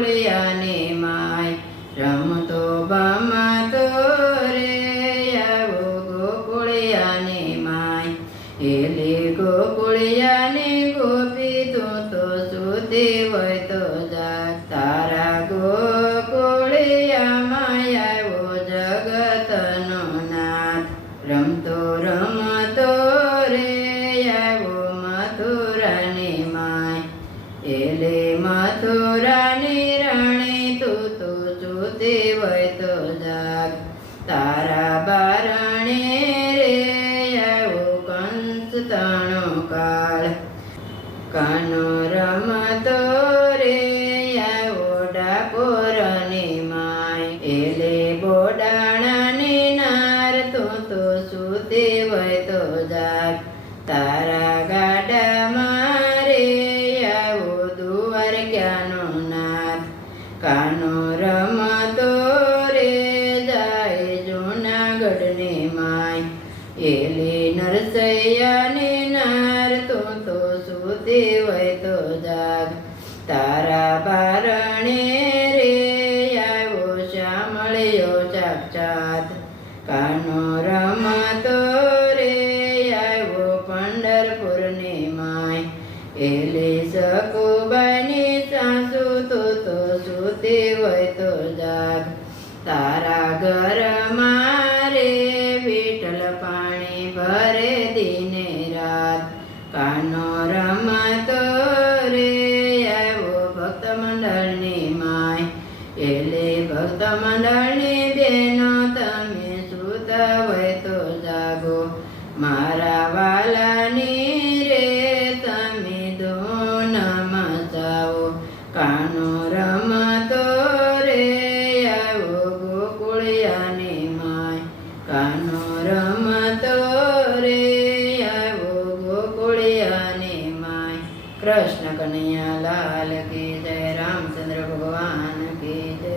ગોકુળિયાની my રમતો ભમતો રે આવો ગોકુળિયાની માય એલી ગોકુળિયાની ગોપી તું તો સૂતી હોય તો જાગ તારા ગોકુળિયામાં આવ્યો જગતનો નાથ રમતો રમતો રે આવ્યો મથુરાની માય એલે મથુરાની રાણી તું તો સૂતી હોય તો જાગ તારા બારણે રે આવ્યો કંસ તણો કાળ કાનો રમતો રે આવ્યો ડાકોરની માય એલે બોડાણાની નાર તું તો સૂતી હોય તો જાગ તારા ગાડામાં રે આવ્યો દ્વારકાનો નાથ કાનો રમતો રે જાય જૂનાગઢની માય એલી નરસૈયાની નાર તું તો સૂતી હોય તો જાગ તારા બારણે રે આવ્યો શ્યામળિયો સાક્ષાત કાનો રમતો રે આવ્યો પંઢરપુરની માય એલી સકુબાની સાસુ તું તો સૂતી હોય તો જાગ તારા ઘરમાં રે વિઠ્ઠલ પાણી ભરે દિને રાત કાનો રમતો રે આવ્યો ભક્ત મંડળની માય એલે ભક્ત મંડળની બેનો તમે સૂતા હોય તો જાગો મારા વાલાની રે તમે ધૂન મચાવો કાનો રમતો રે આવ્યો ગોકુળિયાની માય કાનો રમતો રે આવ્યો ગોકુળિયાની માય કૃષ્ણ કનૈયા લાલ કી જય રામચંદ્ર ભગવાન કી જય।